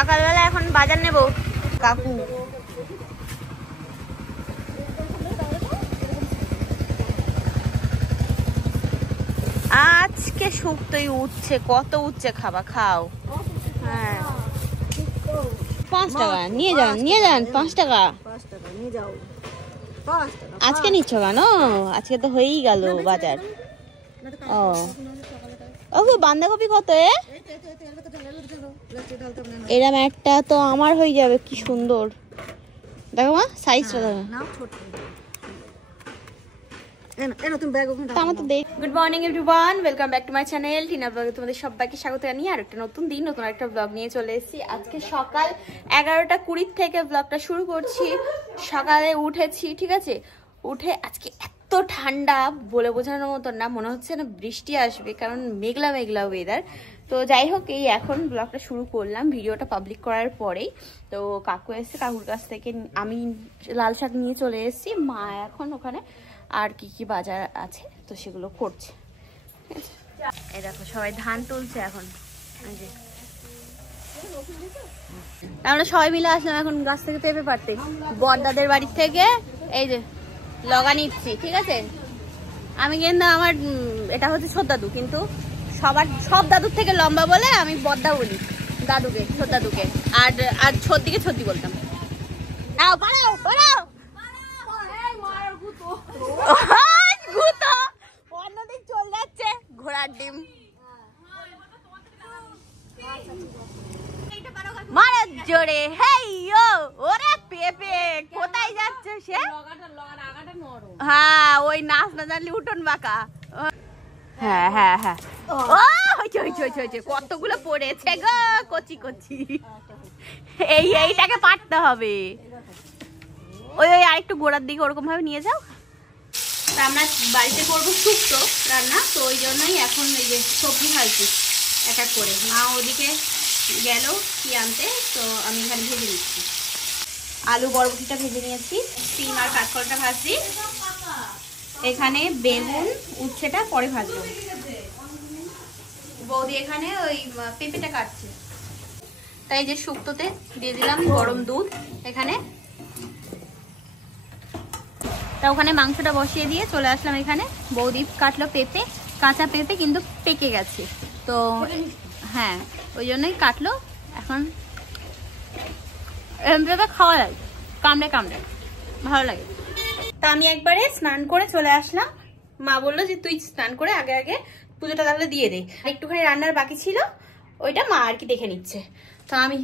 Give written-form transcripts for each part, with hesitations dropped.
সকালবেলা এখন বাজার নেব কাকু। আজকে শুক্তোই উঠছে, কত উঠছে খাবা, খাও। হ্যাঁ 5 টাকা নিয়ে যান, নিয়ে যান 5 টাকা। আজকে নিচ্ছ কেন? আজকে তো হয়েই গেল বাজার। ও বাঁধাকপি কত? এরম একটা তো আমার হয়ে যাবে, কি সুন্দর দেখো মা, সাইজটা দেখো। Good morning everyone, welcome back to my channel Tina ব্লগে তোমাদের সবাইকে স্বাগত জানিয়ে আর একটা নতুন দিন নতুন একটা ব্লগ নিয়ে চলে এসেছি। আজকে সকাল 11:20 থেকে ব্লগটা শুরু করছি। সকালে উঠেছি, ঠিক আছে, উঠে আজকে এত ঠান্ডা বলে বোঝানোর মতন না, মনে হচ্ছে না বৃষ্টি আসবে, কারণ মেঘলা মেঘলা ওয়েদার। তো যাই হোক, এই এখন ব্লগটা শুরু করলাম ভিডিওটা পাবলিক করার পরেই। তো কাকু এসছে, কাকুর কাছ থেকে আমি লাল শাক নিয়ে চলে এসেছি। মা এখন ওখানে আর কি কি বাজার আছে তো সেগুলো করছে। এই দেখো সবাই ধান তুলছে এখন। আমরা সবাই মিলে আসলাম এখন গাছ থেকে পেঁপে পাড়তে, বড়দাদের বাড়ির থেকে। এই যে লগা নিচ্ছি, ঠিক আছে। আমি কিন্তু আমার এটা হচ্ছে ছোট দাদু, কিন্তু সব দাদুর থেকে লম্বা বলে আমি বড়দা বলি দাদুকে, ছোট দাদুকে। আর ছোট দিকে ছোটি বলতাম। অন্যদিক চলে যাচ্ছে ঘোড়ার ডিম। মারা জোরে, হেই ও ওরে পেঁপে কোথায় যাচ্ছে সে? হ্যাঁ ওই নাচ না জানলি উঠোন বাঁকা। হ্যাঁ হ্যাঁ হ্যাঁ, ও হয়েছে কতগুলো পড়েছে গো, কচি কচি। এইটাকে পারতে হবে। ওই আরেকটু গোড়ার দিকে ওরকম ভাবে নিয়ে যাও। আমরা বাড়িতে করবো শুক্তো রান্না, তো ওই জন্যই এখন এই যে সবজি ভাজছি এক এক করে। মা ওদিকে গেল কি আনতে, তো আমি এখানে ভেজে নিচ্ছি। আলু বরবটিটা ভেজে নিয়েছি, সিম আর কাঁচকলাটা ভাজছি। এখানে বেগুন উচ্ছেটা পরে ভাজবো। বৌদি এখানে ওই পেঁপেটা কাটছে। তাই যে শুক্তোতে দিয়ে দিলাম গরম দুধ এখানে। তা ওখানে মাংসটা বসিয়ে দিয়ে চলে আসলাম এখানে। বৌদি কাটলো পেঁপে, কাঁচা পেঁপে কিন্তু পেকে গেছে, তো হ্যাঁ ওই জন্যই কাটলো। এখন পেঁপে খাওয়া যায়, কামড়ে কামড়ে ভালো লাগে। তা আমি একবারে স্নান করে চলে আসলাম। মা বললো যে তুই স্নান করে আগে আগে পুজোটা তাহলে দিয়ে দে, একটুখানি রান্নার বাকি ছিল ওইটা মা আর কি দেখে নিচ্ছে। তো আমি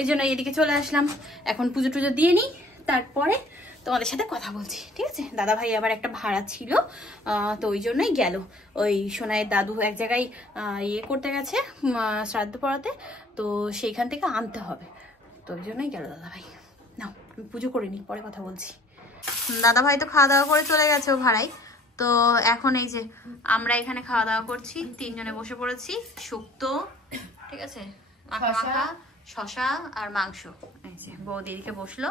এই জন্য এদিকে চলে আসলাম। এখন পুজো টুজো দিয়ে নিই, তারপরে তোমাদের সাথে কথা বলছি, ঠিক আছে। দাদা ভাই আবার একটা ভাড়া ছিল, তো ওই জন্যই গেল। ওই সোনাইয়ের দাদু এক জায়গায় ইয়ে করতে গেছে, শ্রাদ্ধ পড়াতে, তো সেইখান থেকে আনতে হবে, তো ওই জন্যই গেল দাদা ভাই। নাও আমি পুজো করে নিই, পরে কথা বলছি। দাদা ভাই তো খাওয়া দাওয়া করে চলে গেছে ও ভাড়াই। তো এখন এই যে আমরা এখানে খাওয়া দাওয়া করছি, 3 জনে বসে পড়েছি। শুক্তো, ঠিক আছে, মাখা মাখা, শশা আর মাংস। এই যে বৌদি এদিকে বসলো,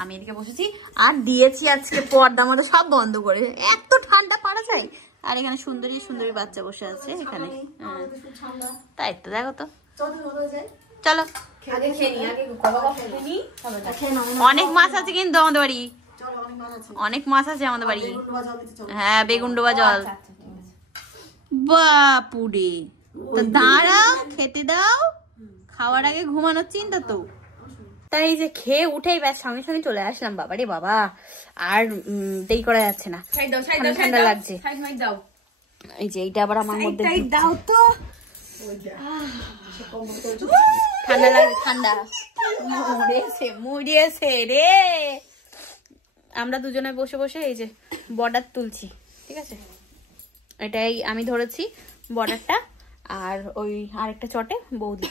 আমি এদিকে বসেছি। আর দিয়েছি আজকে পর্দা মতো সব বন্ধ করে, এত ঠান্ডা পারা যায়। আর এখানে সুন্দরী সুন্দরী বাচ্চা বসে আছে এখানে। তাই তো দেখো তো, চলো অনেক মাছ আছে কিন্তু আমাদের বাড়ি, অনেক মাছ আছে আমাদের বাড়ি। হ্যাঁ বেগুন ডোবা জল। বাপুরে, তো দাঁড়াও খেতে দাও, খাওয়ার আগে ঘুমানোর চিন্তা তো। তাই যে খেয়ে উঠেই ব্যাস সঙ্গে সঙ্গে চলে আসলাম। বাবা রে বাবা, আর দেরি করা যাচ্ছে না, ঠান্ডা লাগছে। এই যে এইটা আবার আমার মধ্যে দাও তো, ঠান্ডা লাগছে, ঠান্ডা মরেছে রে। আমরা দুজনে বসে বসে এই যে বর্ডার তুলছি, ঠিক আছে। এটাই আমি ধরেছি বর্ডারটা, আর ওই আরেকটা চটে বৌদি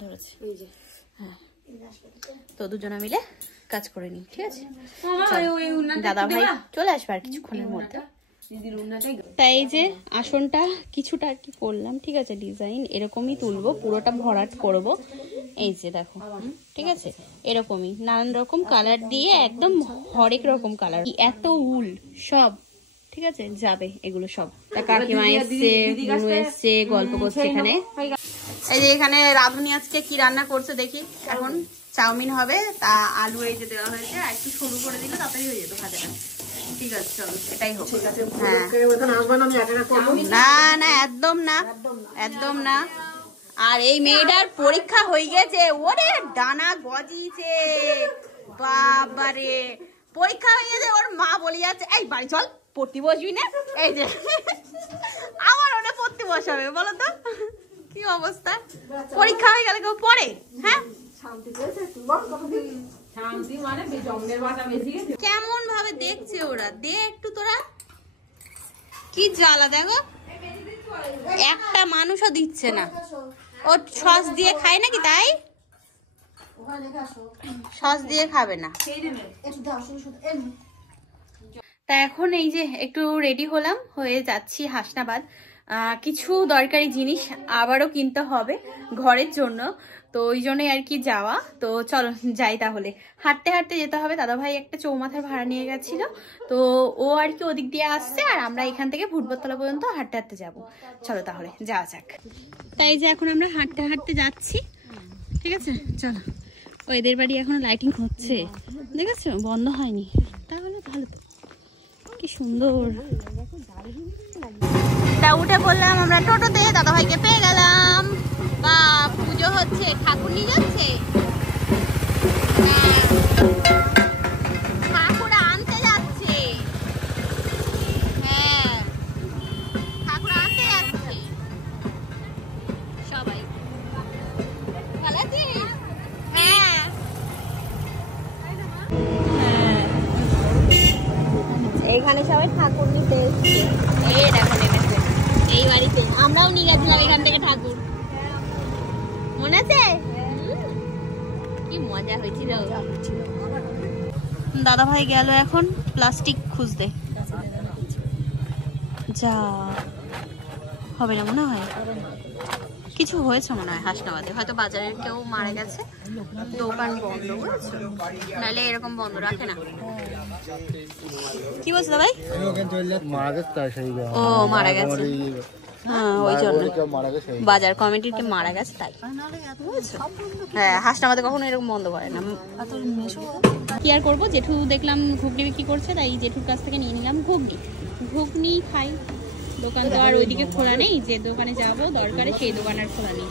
ধরেছি। হ্যাঁ তো দুজনে মিলে কাজ করে নি, ঠিক আছে। দাদা ভাই চলে আসবে আর কিছুক্ষণের মধ্যে। তাই যে আসনটা কিছুটা আর কি করলাম, ঠিক আছে। ডিজাইন এরকমই তুলবো, পুরোটা ভরাট করব। এই যে দেখো, ঠিক আছে, এরকমই নানান রকম কালার দিয়ে একদম হরেক রকম কালার, এত উল সব, ঠিক আছে, যাবে এগুলো সব। তা কাকিমা এসছে, বুনু এসছে, গল্প করছে এখানে। এই যে এখানে রাঁধুনি আজকে কি রান্না করছে দেখি। এখন চাউমিন হবে, তা আলু এই যে দেওয়া হয়েছে, আর একটু সরু করে দিলে তাড়াতাড়ি হয়ে যেত ভাজাটা। ঠিক আছে চলো এটাই হোক। হ্যাঁ না না একদম না, একদম না। আর এই মেয়েটার পরীক্ষা হয়ে গেছে, ওরে ডানা গজিয়েছে বাবারে, পরীক্ষা হয়ে গেছে। ওর মা বলে যাচ্ছে এই বাড়ি চল পড়তে বসবি না, এই যে আমার ওটা পড়তে বসাবে বলো তো কি অবস্থা। পরীক্ষা হয়ে গেলে কেউ পড়ে? হ্যাঁ কেমন ভাবে দেখছে ওরা, দে একটু তোরা, কি জ্বালা দেখো, একটা মানুষও দিচ্ছে না। ও সস দিয়ে খায় নাকি, তাই সস দিয়ে খাবে না। তা এখন এই যে একটু রেডি হলাম, হয়ে যাচ্ছি হাসনাবাদ। কিছু দরকারি জিনিস আবারও কিনতে হবে ঘরের জন্য, তো ওই জন্যই আর কি যাওয়া। তো চলো যাই তাহলে, হাঁটতে হাঁটতে যেতে হবে। দাদাভাই একটা চৌমাথার ভাড়া নিয়ে গেছিল, তো ও আর কি ওদিক দিয়ে আসছে, আর আমরা এখান থেকে ভুটবতলা পর্যন্ত হাঁটতে হাঁটতে যাবো। চলো তাহলে যাওয়া যাক। তাই যে এখন আমরা হাঁটতে হাঁটতে যাচ্ছি, ঠিক আছে চলো। ও এদের বাড়ি এখনো লাইটিং হচ্ছে, দেখেছো বন্ধ হয়নি, তাহলে ভালো তো, কি সুন্দর। তা উঠে পড়লাম আমরা টোটোতে, দাদাভাইকে পেয়ে গেলাম। বা পুজো হচ্ছে, ঠাকুর নিয়ে যাচ্ছে, ঠাকুর আনতে যাচ্ছে। হ্যাঁ ঠাকুর আনতে যাচ্ছে সবাই। ভালো আছিস? হ্যাঁ এইখানে সবাই ঠাকুর নিতে এসছে। এই দেখো নেমেছে এই বাড়িতে, আমরাও নিয়ে গেছিলাম এখান থেকে ঠাকুর, মনে আছে? কি মজা হয়েছিল। দাদা ভাই গেল এখন প্লাস্টিক খুঁজতে, যা হবে না মনে হয়, কিছু হয়েছে মনে হয় হাসনাবাদে, হয়তো বাজারের কেউ মারা গেছে, দোকান বন্ধ, বুঝেছো, নাহলে এরকম বন্ধ রাখে না। কি বলছো ভাই? ও মারা গেছে, হ্যাঁ ওই জন্য বাজার কমিটির কে মারা গেছে তাই, বুঝেছো। হ্যাঁ হাসনাবাদে কখনো এরকম বন্ধ করে না। কি আর করবো, জেঠু দেখলাম ঘুগনি বিক্রি করছে, তাই জেঠুর কাছ থেকে নিয়ে নিলাম ঘুগনি। ঘুগনি খাই, দোকান তো আর ওইদিকে খোলা নেই, যে দোকানে যাবো দরকারে সেই দোকান আর খোলা নেই।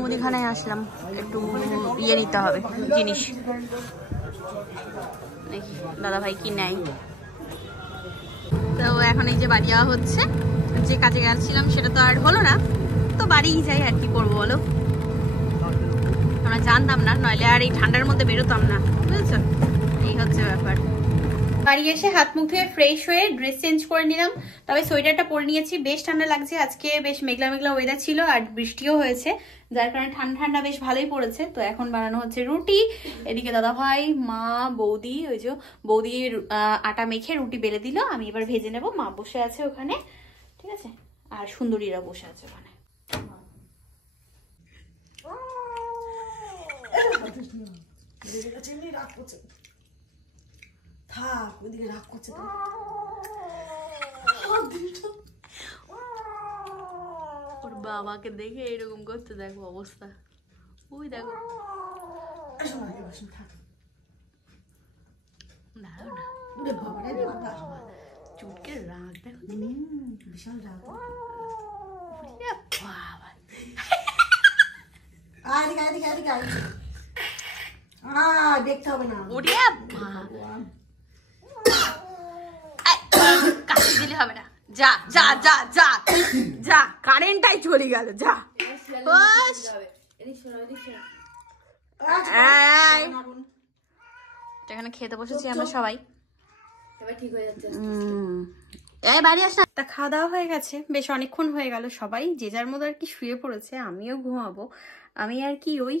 মুদিখানায় আসলাম, একটু ইয়ে নিতে হবে জিনিস, দেখি দাদা ভাই কি নেয়। তো এখন এই যে বাড়ি যাওয়া হচ্ছে, যে কাজে গেছিলাম সেটা তো আর হলো না, তো বাড়িই যাই আর কি করবো বলো। আমরা জানতাম না, নইলে আর এই ঠান্ডার মধ্যে বেরোতাম না, বুঝেছো, এই হচ্ছে ব্যাপার। বাড়ি এসে হাত মুখ ধুয়ে ফ্রেশ হয়ে ড্রেস চেঞ্জ করে নিলাম, তবে সোয়েটারটা পরে নিয়েছি, বেশ ঠান্ডা লাগছে। আজকে বেশ মেঘলা মেঘলা ওয়েদার ছিল, আর বৃষ্টিও হয়েছে, যার কারণে ঠান্ডা ঠান্ডা বেশ ভালোই পড়েছে। তো এখন বানানো হচ্ছে রুটি, এদিকে দাদা ভাই মা বৌদি, ওই যে বৌদির আটা মেখে রুটি বেলে দিল, আমি এবার ভেজে নেব। মা বসে আছে ওখানে, ঠিক আছে, আর সুন্দরীরা বসে আছে ওখানে। ওর বাবাকে দেখে এরকম করতে দেখো অবস্থা, ওই দেখো চুটকে রাগ দেখো, বিশাল রাগ। দেখতে হবে না, কাছে দিলে হবে না, যা যা যা যা যা, কারেন্টটাই চলে গেল, যা। এখানে খেতে বসেছি আমরা সবাই, বাড়ি আস না। তা খাওয়া দাওয়া হয়ে গেছে, বেশ অনেকক্ষণ হয়ে গেল, সবাই যে যার মতো আর কি শুয়ে পড়েছে, আমিও ঘুমাবো। আমি আর কি ওই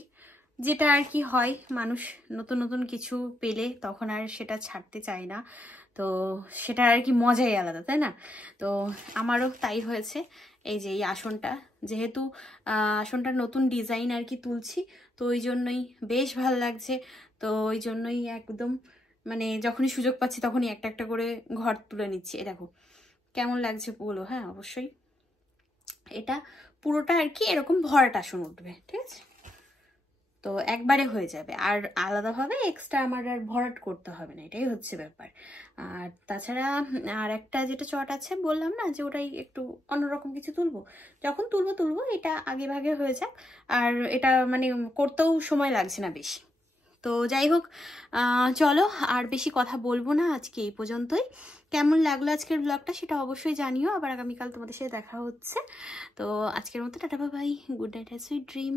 যেটা আর কি হয়, মানুষ নতুন নতুন কিছু পেলে তখন আর সেটা ছাড়তে চায় না, তো সেটা আর কি মজাই আলাদা, তাই না? তো আমারও তাই হয়েছে। এই যে এই আসনটা, যেহেতু আসনটার নতুন ডিজাইন আর কি তুলছি, তো ওই জন্যই বেশ ভালো লাগছে। তো ওই জন্যই একদম মানে যখনই সুযোগ পাচ্ছি তখনই একটা একটা করে ঘর তুলে নিচ্ছি। এ দেখো কেমন লাগছে বলো, হ্যাঁ অবশ্যই। এটা পুরোটা আর কি এরকম ভরাট আসন উঠবে, ঠিক আছে? তো একবারে হয়ে যাবে, আর আলাদাভাবে এক্সট্রা আমার আর ভরাট করতে হবে না, এটাই হচ্ছে ব্যাপার। আর তাছাড়া আর একটা যেটা চট আছে বললাম না যে ওটাই একটু অন্যরকম কিছু তুলবো, যখন তুলবো এটা আগে ভাগে হয়ে যাক। আর এটা মানে করতেও সময় লাগছে না বেশি। তো যাই হোক, চলো আর বেশি কথা বলবো না, আজকে এই পর্যন্তই। কেমন লাগলো আজকের ব্লগটা সেটা অবশ্যই জানিও, আবার আগামীকাল তোমাদের সাথে দেখা হচ্ছে। তো আজকের মতো tata bye, good night, sweet dream.